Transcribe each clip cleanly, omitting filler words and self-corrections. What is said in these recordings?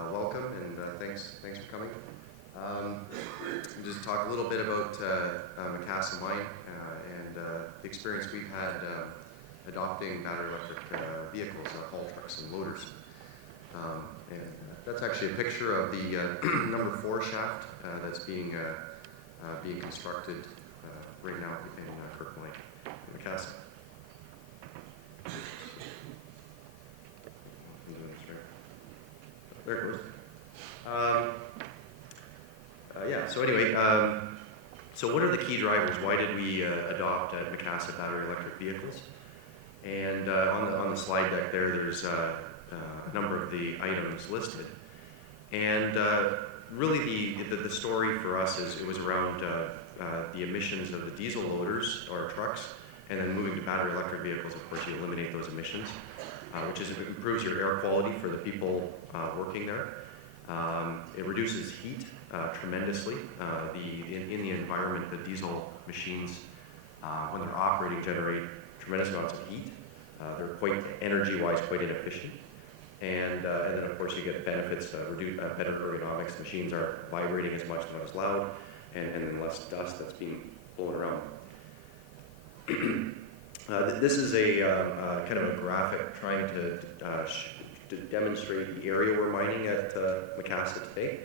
Welcome and thanks for coming. Just talk a little bit about Macassa Mine and the experience we've had adopting battery electric vehicles, haul trucks and loaders. And that's actually a picture of the number 4 shaft that's being constructed right now in Kirkland Lake, in Macassa. There it goes. So anyway, so what are the key drivers? Why did we adopt Macassa battery electric vehicles? And on the slide deck there's a number of the items listed. And really the story for us is it was around the emissions of the diesel loaders or trucks, and then moving to battery electric vehicles. Of course, you eliminate those emissions, which improves your air quality for the people working there. It reduces heat tremendously. In the environment, the diesel machines, when they're operating, generate tremendous amounts of heat. They're quite energy-wise quite inefficient. And then of course you get benefits, better ergonomics. The machines aren't vibrating as much, not as loud, and then less dust that's being blown around. This is a kind of a graphic trying to demonstrate the area we're mining at Macassa today.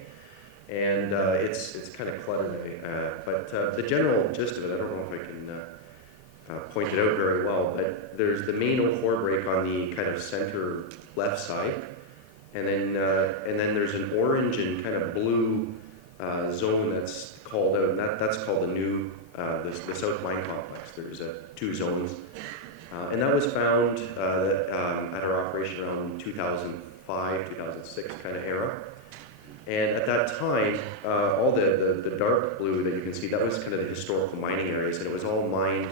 And it's kind of cluttered, but the general gist of it, I don't know if I can point it out very well, but there's the main ore break on the kind of center left side, and then there's an orange and kind of blue zone that's called out, and that's called the new the South Mine Complex. There's 2 zones, and that was found at our operation around 2005, 2006 kind of era. And at that time, all the dark blue that you can see, that was kind of the historical mining areas, and it was all mined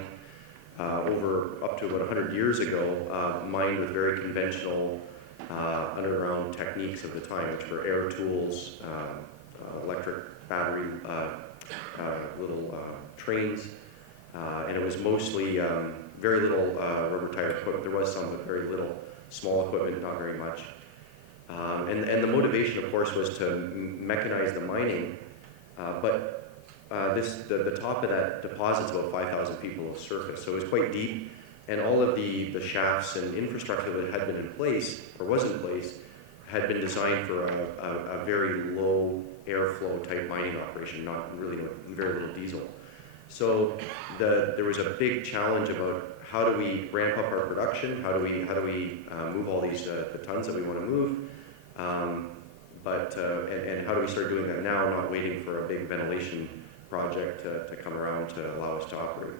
over up to about 100 years ago, mined with very conventional underground techniques of the time, which were air tools, electric battery little trains, and it was mostly very little rubber tire equipment. There was some, but very little. Small equipment, not very much. And the motivation, of course, was to mechanize the mining, but the top of that deposit's about 5,000 feet below the surface, so it was quite deep, and all of the shafts and infrastructure that had been in place, or was in place, had been designed for a very low airflow type mining operation, not really very little diesel. So there was a big challenge about how do we ramp up our production, how do we move all these the tons that we want to move, and how do we start doing that now, not waiting for a big ventilation project to come around to allow us to operate.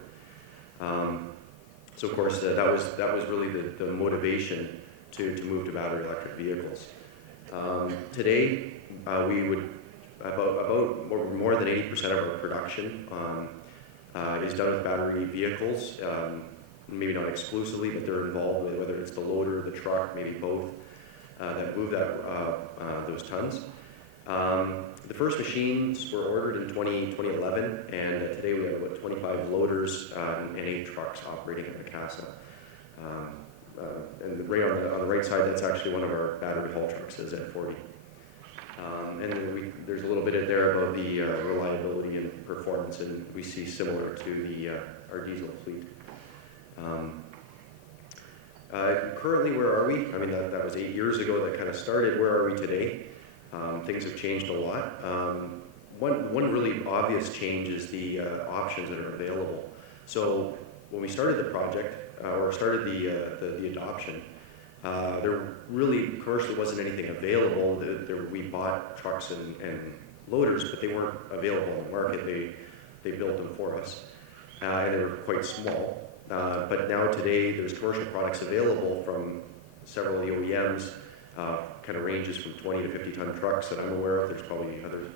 So of course that was really the motivation to move to battery electric vehicles. Today we would about more than 80% of our production is done with battery vehicles. Maybe not exclusively, but they're involved with, whether it's the loader, the truck, maybe both, that move those tons. The first machines were ordered in 2011, and today we have about 25 loaders and 8 trucks operating at Macassa. And right on the right side, that's actually one of our battery haul trucks, the Z40. And then there's a little bit in there about the reliability and performance, and we see similar to our diesel fleet. Currently, where are we? I mean, that was 8 years ago that kind of started. Where are we today? Things have changed a lot. One really obvious change is the options that are available. So when we started the project, or started the adoption, there really commercially wasn't anything available. We bought trucks and loaders, but they weren't available on the market. They built them for us, and they were quite small. But now today, there's commercial products available from several of the OEMs, kind of ranges from 20 to 50 ton trucks that I'm aware of. There's probably other,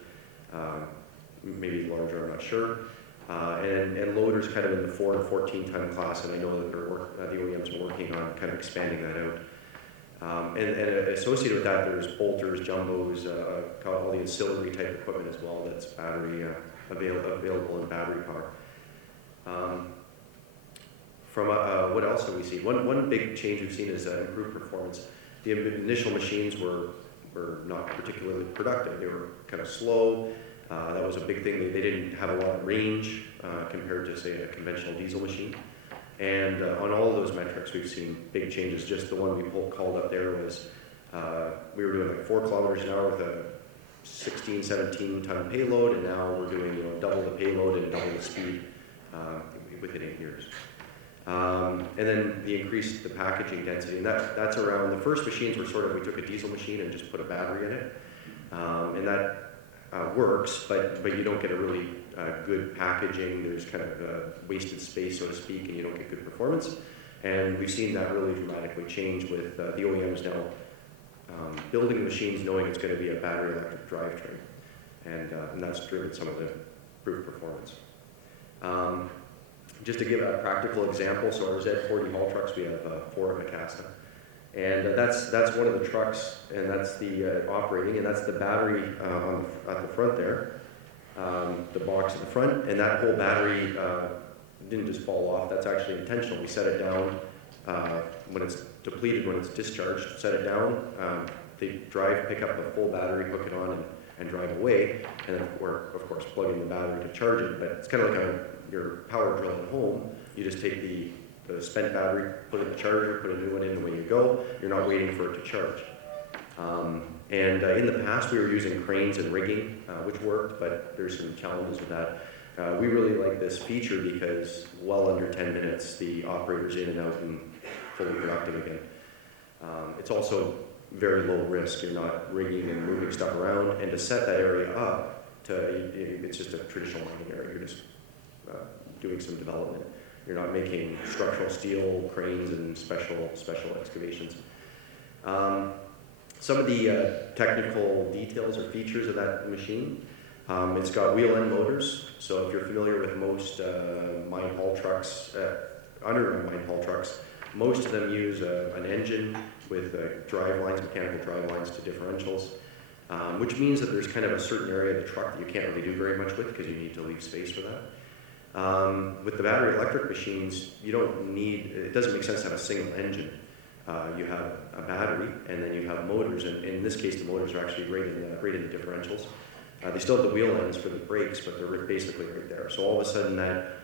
maybe larger, I'm not sure. And loaders kind of in the 4 to 14 ton class, and I know that the OEMs are working on kind of expanding that out. And associated with that, there's bolters, jumbos, all the ancillary type equipment as well that's battery available in battery power. What else have we seen? One big change we've seen is improved performance. The initial machines were were not particularly productive. They were kind of slow. That was a big thing. They didn't have a lot of range compared to, say, a conventional diesel machine. And on all of those metrics, we've seen big changes. Just the one we called up there was, we were doing like 4 kilometers an hour with a 16, 17 ton payload, and now we're doing double the payload and double the speed within 8 years. And then the packaging density, and that's around, the first machines were sort of, we took a diesel machine and just put a battery in it, and that works, but you don't get a really good packaging. There's kind of wasted space, so to speak, and you don't get good performance. And we've seen that really dramatically change with the OEMs now building machines knowing it's going to be a battery electric drivetrain, and that's driven some of the improved performance. Just to give a practical example, so our Z40 haul trucks, we have 4 at Macasta, and that's one of the trucks, and that's the operating, and that's the battery at the front there, the box at the front, and that whole battery didn't just fall off. That's actually intentional. We set it down when it's depleted, when it's discharged, set it down, they pick up the full battery, hook it on, and drive away, and then we're, of course, plug in the battery to charge it. But it's kind of like your power drill at home. You just take the spent battery, put it in the charger, put a new one in, and when you go, you're not waiting for it to charge. In the past, we were using cranes and rigging, which worked, but there's some challenges with that. We really like this feature because well under 10 minutes, the operator's in and out and fully productive again. It's also very low risk. You're not rigging and moving stuff around, and to set that area up, it's just a traditional mining area. You're just doing some development. You're not making structural steel, cranes, and special excavations. Some of the technical details or features of that machine, it's got wheel end motors. So if you're familiar with most mine haul trucks, underground mine haul trucks, most of them use an engine with drive lines, mechanical drive lines to differentials, which means that there's kind of a certain area of the truck that you can't really do very much with because you need to leave space for that. With the battery electric machines, it doesn't make sense to have a single engine. You have a battery, and then you have motors, and in this case, the motors are actually right in the differentials. They still have the wheel ends for the brakes, but they're basically right there. So all of a sudden, that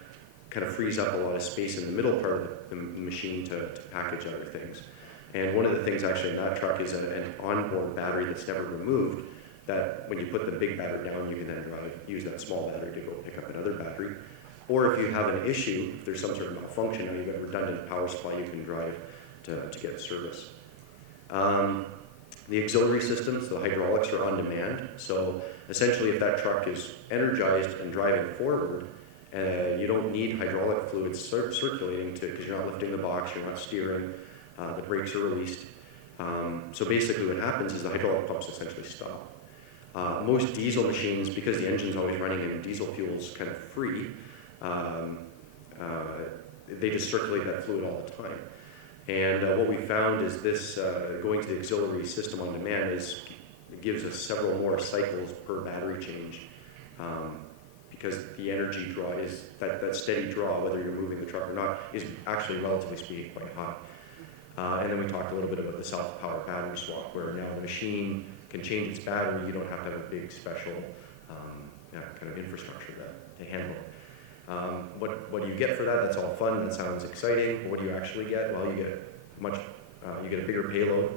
kind of frees up a lot of space in the middle part of the machine to package other things. And one of the things actually in that truck is an onboard battery that's never removed, that when you put the big battery down, you can then use that small battery to go pick up another battery. Or if you have an issue, if there's some sort of malfunction, now you've got a redundant power supply you can drive to get service. The auxiliary systems, the hydraulics, are on demand. So essentially, if that truck is energized and driving forward, you don't need hydraulic fluids circulating because you're not lifting the box, you're not steering, the brakes are released. So basically what happens is the hydraulic pumps essentially stop. Most diesel machines, because the engine's always running and diesel fuel's kind of free, they just circulate that fluid all the time. And what we found is this, going to the auxiliary system on demand, gives us several more cycles per battery change, because the energy draw is, that steady draw, whether you're moving the truck or not, is actually relatively speaking quite high. And then we talked a little bit about the self-power battery swap, where now the machine can change its battery. You don't have to have a big special kind of infrastructure to handle it. What do you get for that? That's all fun. That sounds exciting. What do you actually get? Well, you get a bigger payload,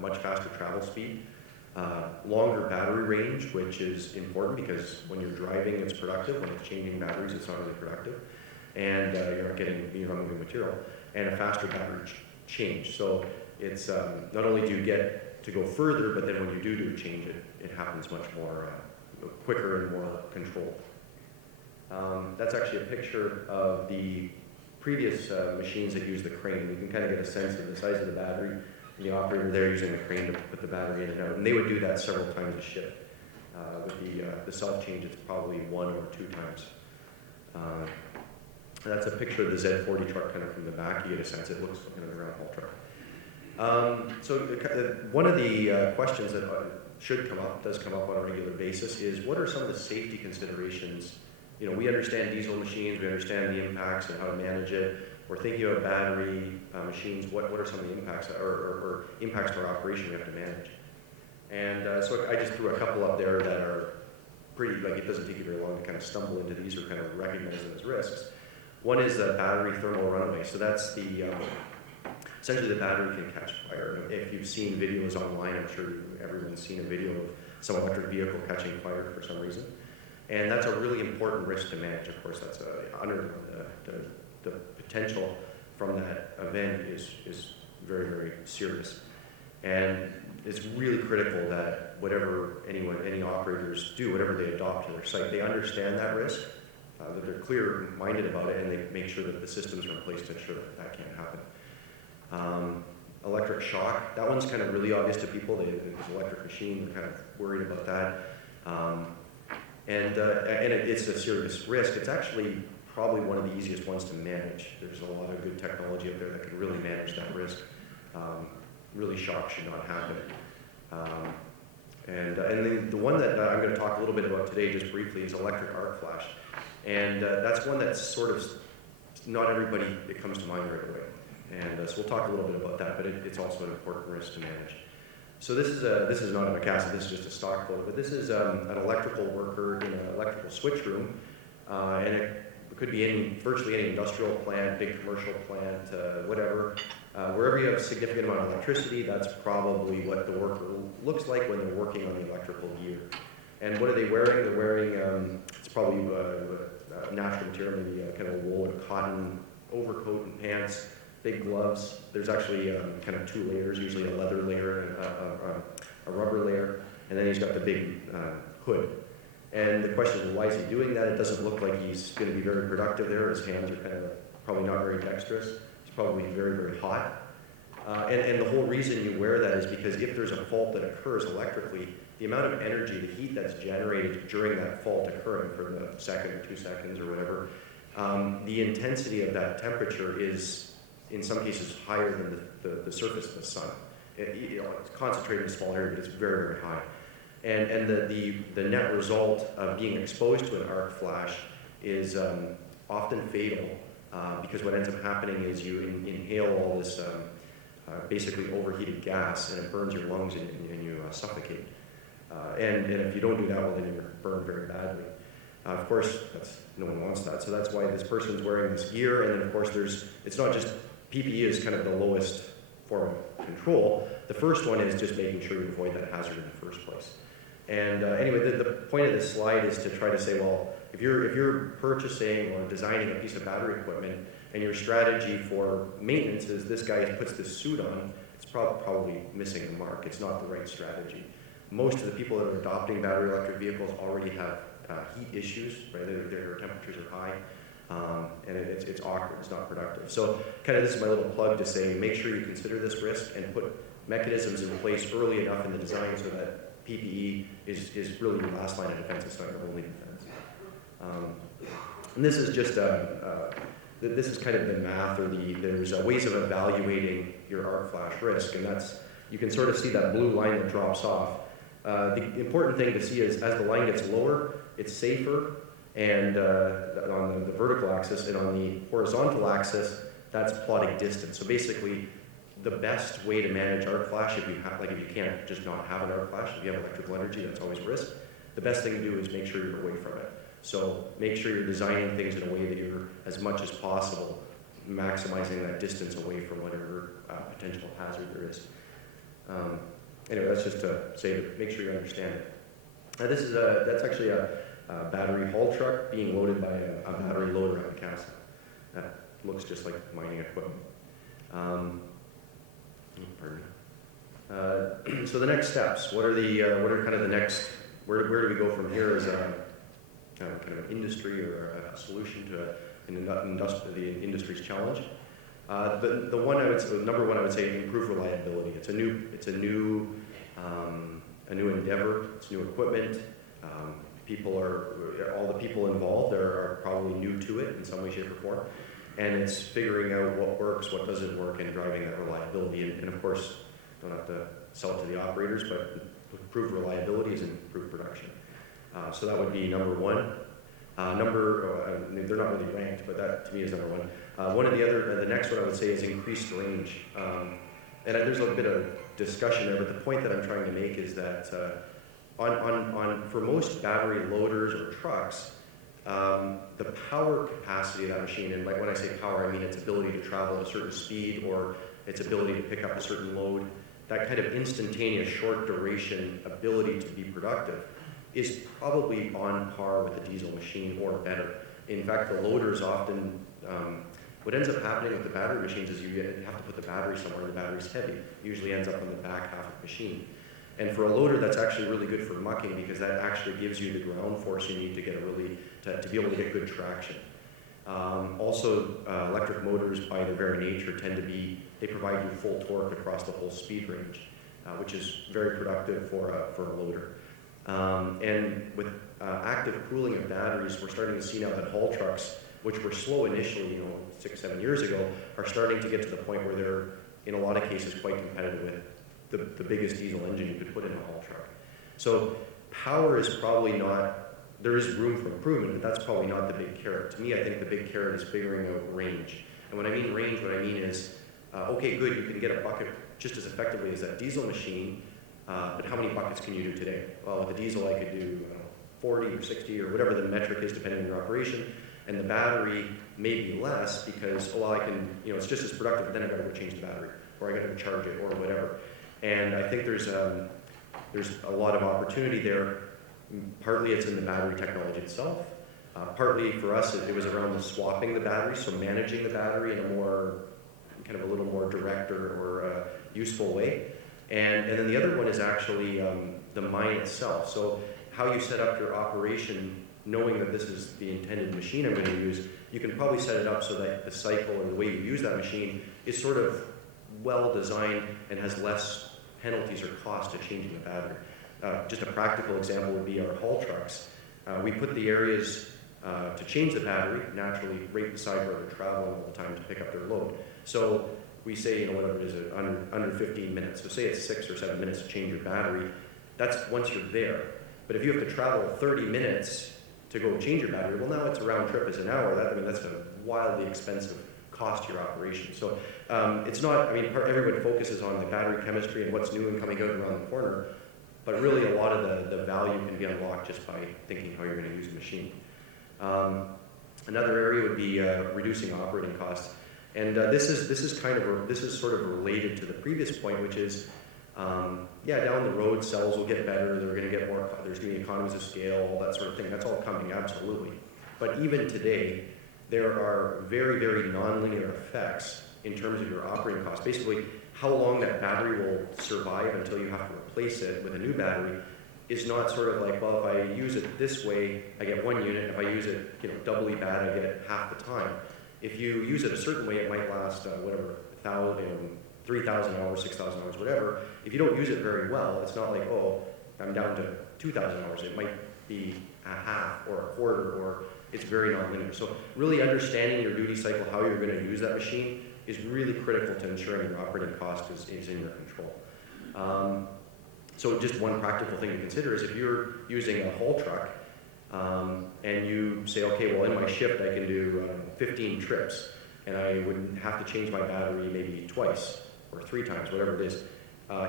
much faster travel speed, longer battery range, which is important because when you're driving, it's productive. When it's changing batteries, it's not really productive, and you're not moving material, and a faster battery change. So it's not only do you get to go further, but then when you do change it, it happens much more quicker and more controlled. That's actually a picture of the previous machines that use the crane. You can kind of get a sense of the size of the battery. The operator there using the crane to put the battery in and out. And they would do that several times a shift. With the self-change, it's probably 1 or 2 times. That's a picture of the Z40 truck kind of from the back. You get a sense it looks like an underground haul truck. So one of the questions that does come up on a regular basis is, what are some of the safety considerations? We understand diesel machines, we understand the impacts and how to manage it. We're thinking about battery machines. What are some of the impacts or impacts to our operation we have to manage? And so I just threw a couple up there that are pretty, like it doesn't take you very long to kind of stumble into these or kind of recognize them as risks. One is the battery thermal runaway. So that's essentially the battery can catch fire. If you've seen videos online, I'm sure everyone's seen a video of some electric vehicle catching fire for some reason. And that's a really important risk to manage. Of course, that's under the potential from that event is very, very serious. And it's really critical that whatever any operators do, whatever they adopt to their site, they understand that risk, that they're clear-minded about it, and they make sure that the systems are in place to ensure that that can't happen. Electric shock, that one's kind of really obvious to people. There's an electric machine, they're kind of worried about that. It's a serious risk. It's actually probably one of the easiest ones to manage. There's a lot of good technology out there that can really manage that risk. Really shock should not happen. The one that I'm going to talk a little bit about today, just briefly, is electric arc flash. And that's one that's sort of, not everybody, it comes to mind right away. And so we'll talk a little bit about that, but it's also an important risk to manage. So this is not a Macassa, this is just a stock photo, but this is an electrical worker in an electrical switch room, and it could be virtually any industrial plant, big commercial plant, whatever. Wherever you have a significant amount of electricity, that's probably what the worker looks like when they're working on the electrical gear. And what are they wearing? They're wearing, it's probably natural material, maybe kind of wool or cotton overcoat and pants, big gloves. There's actually kind of two layers, usually a leather layer and a rubber layer, and then he's got the big hood. And the question is, why is he doing that? It doesn't look like he's going to be very productive there. His hands are kind of probably not very dexterous. It's probably very, very hot. And the whole reason you wear that is because if there's a fault that occurs electrically, the amount of energy, the heat that's generated during that fault occurring for the second or 2 seconds or whatever, the intensity of that temperature is, in some cases, higher than the surface of the sun. It's concentrated in a small area, but it's very, very high. And the net result of being exposed to an arc flash is often fatal, because what ends up happening is you inhale all this basically overheated gas, and it burns your lungs and you suffocate. And if you don't do that, well, then you're burned very badly. Of course, no one wants that, so that's why this person's wearing this gear. And then, of course, it's not just PPE is kind of the lowest form of control. The first one is just making sure you avoid that hazard in the first place. And anyway, the point of this slide is to try to say, well, if you're purchasing or designing a piece of battery equipment, and your strategy for maintenance is this guy puts this suit on, it's probably missing the mark. It's not the right strategy. Most of the people that are adopting battery electric vehicles already have heat issues, right? Their temperatures are high, and it's awkward, it's not productive. So kind of this is my little plug to say, make sure you consider this risk and put mechanisms in place early enough in the design so that PPE is really your last line of defense, it's not your only defense. And this is just this is kind of the math, or there's ways of evaluating your arc flash risk, and you can sort of see that blue line that drops off. The important thing to see is as the line gets lower, it's safer, and on the vertical axis, and on the horizontal axis, that's plotting distance. So basically, the best way to manage arc flash, if you can't just not have an arc flash, if you have electrical energy, that's always a risk. The best thing to do is make sure you're away from it. So make sure you're designing things in a way that you're, as much as possible, maximizing that distance away from whatever potential hazard there is. Anyway, that's just to say to make sure you understand it. That's actually a battery haul truck being loaded by a battery loader out of Macassa. That looks just like mining equipment. Pardon me. So the next steps. What are kind of the next? Where do we go from here? As kind of an industry or a solution to the industry's challenge. The one number one I would say, improve reliability. It's a new endeavor. It's new equipment. All the people involved are probably new to it in some way, shape, or form, and it's figuring out what works, what doesn't work, and driving that reliability. And of course, don't have to sell it to the operators, but improve reliability is improve production. So that would be number one. They're not really ranked, but that to me is number one. The next one I would say is increased range. And there's a bit of discussion there, but the point that I'm trying to make is that for most battery loaders or trucks, the power capacity of that machine, and like when I say power, I mean its ability to travel at a certain speed or its ability to pick up a certain load, that kind of instantaneous short duration ability to be productive is probably on par with a diesel machine or better. In fact, the loaders often, what ends up happening with the battery machines is you have to put the battery somewhere, and the battery's heavy. It usually ends up on the back half of the machine. And for a loader, that's actually really good for mucking because that actually gives you the ground force you need to get to be able to get good traction. Also, electric motors, by their very nature, they provide you full torque across the whole speed range, which is very productive for a loader. And with active cooling of batteries, we're starting to see now that haul trucks, which were slow initially, 6-7 years ago, are starting to get to the point where they're, in a lot of cases, quite competitive with the biggest diesel engine you could put in a haul truck. So power is probably not, there is room for improvement, but that's probably not the big carrot. To me, I think the big carrot is figuring out range. And when I mean range, what I mean is, okay, good, you can get a bucket just as effectively as that diesel machine, but how many buckets can you do today? Well, with a diesel, I could do 40 or 60 or whatever the metric is depending on your operation, and the battery may be less because, I can, it's just as productive, but then I've got to go change the battery, or I got to go charge it, or whatever. And I think there's a lot of opportunity there. Partly it's in the battery technology itself. Partly for us, it was around the swapping the battery, so managing the battery in a more, kind of a little more direct or useful way. And then the other one is actually the mine itself. So how you set up your operation, knowing that this is the intended machine I'm going to use, you can probably set it up so that the cycle or the way you use that machine is sort of well designed and has less penalties or cost to changing the battery. Just a practical example would be our haul trucks. We put the areas to change the battery naturally right beside where they're traveling all the time to pick up their load. So we say, whatever it is, under 15 minutes. So say it's 6 or 7 minutes to change your battery. That's once you're there. But if you have to travel 30 minutes to go change your battery, well, now it's a round trip is an hour. That's a wildly expensive cost to your operation. So it's not, everyone focuses on the battery chemistry and what's new and coming out around the corner, but really a lot of the value can be unlocked just by thinking how you're going to use the machine. Another area would be reducing operating costs. And this is sort of related to the previous point, which is, down the road, cells will get better, they're going to get more, there's going to be economies of scale, all that sort of thing. That's all coming, absolutely. But even today, there are very, very nonlinear effects in terms of your operating costs. Basically, how long that battery will survive until you have to replace it with a new battery is not sort of like, well, if I use it this way, I get 1 unit. If I use it, doubly bad, I get half the time. If you use it a certain way, it might last, 3,000 hours, 6,000 hours, whatever. If you don't use it very well, it's not like, I'm down to 2,000 hours. It might be a half or a quarter, or it's very nonlinear. So really understanding your duty cycle, how you're going to use that machine, is really critical to ensuring your operating cost is in your control. So just one practical thing to consider is if you're using a haul truck and you say, okay, well, in my shift I can do 15 trips, and I would have to change my battery maybe twice or 3 times, whatever it is.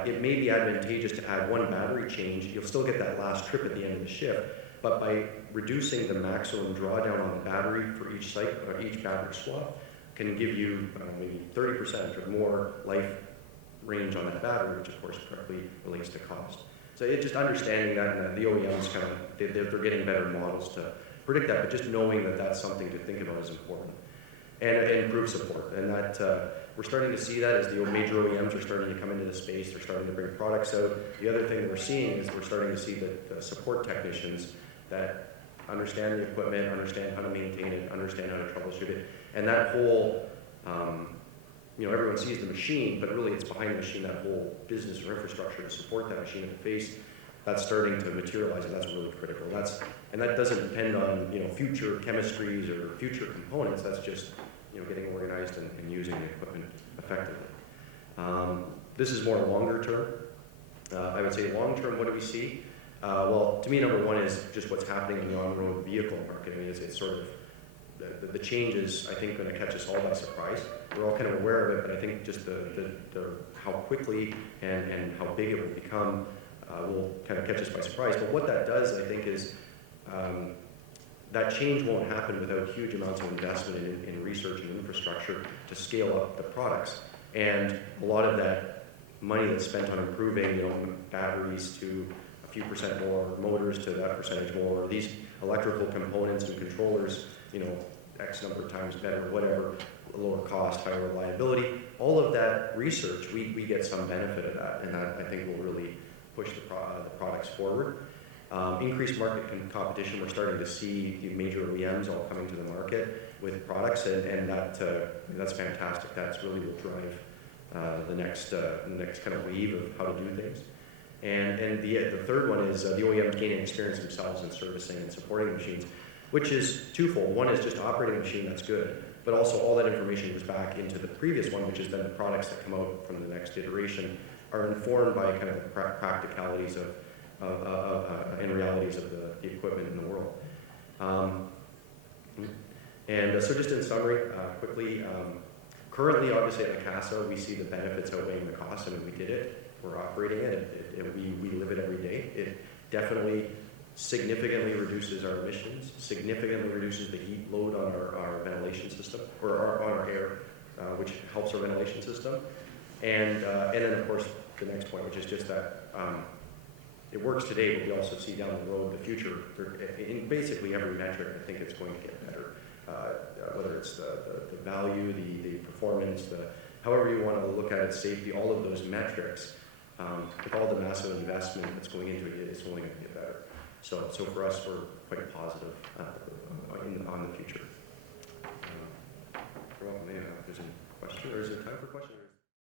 It may be advantageous to add 1 battery change. You'll still get that last trip at the end of the shift, but by reducing the maximum drawdown on the battery for each cycle or each battery swap can give you maybe 30% or more life range on that battery, which of course directly relates to cost. So it's just understanding that, and the OEMs they're getting better models to predict that, but just knowing that that's something to think about is important. And improve support, and that we're starting to see that as the major OEMs are starting to come into the space. They're starting to bring products out. The other thing that we're seeing is we're starting to see that the support technicians that understand the equipment, understand how to maintain it, understand how to troubleshoot it, and that whole, everyone sees the machine, but really it's behind the machine, that whole business or infrastructure to support that machine at the face. That's starting to materialize, and that's really critical. And that doesn't depend on future chemistries or future components. That's just getting organized and using the equipment effectively. This is more longer term. I would say long term, what do we see? Well, to me, number one is just what's happening in the on-road vehicle market. It's sort of the change is, I think, going to catch us all by surprise. We're all kind of aware of it, but I think just how quickly and how big it will become will kind of catch us by surprise. But what that does, I think, is that change won't happen without huge amounts of investment in research and infrastructure to scale up the products. And a lot of that money that's spent on improving, batteries to a few percent more, motors to that percentage more, these electrical components and controllers, X number of times better, whatever, lower cost, higher reliability, all of that research, we get some benefit of that, and that I think will really push the products forward. Increased market competition, we're starting to see the major OEMs all coming to the market with products, and that's fantastic. That's really will drive the next kind of wave of how to do things. And the third one is the OEMs gaining experience themselves in servicing and supporting the machines, which is twofold. One is just operating a machine, that's good, but also all that information goes back into the previous one, which is then the products that come out from the next iteration are informed by kind of the practicalities of and realities of the equipment in the world. So just in summary, quickly, currently obviously at Macassa we see the benefits outweighing the costs. I mean, we did it, we're operating it, we live it every day. It definitely significantly reduces our emissions, significantly reduces the heat load on our ventilation system, or on our air, which helps our ventilation system. And then of course the next point, which is just that it works today, but we also see down the road, the future, in basically every metric, I think it's going to get better. Whether it's the value, the performance, however you want to look at it, safety, all of those metrics, with all the massive investment that's going into it, it's only going to get better. So for us, we're quite positive on the future. Well, maybe if there's any question, or is there time for questions?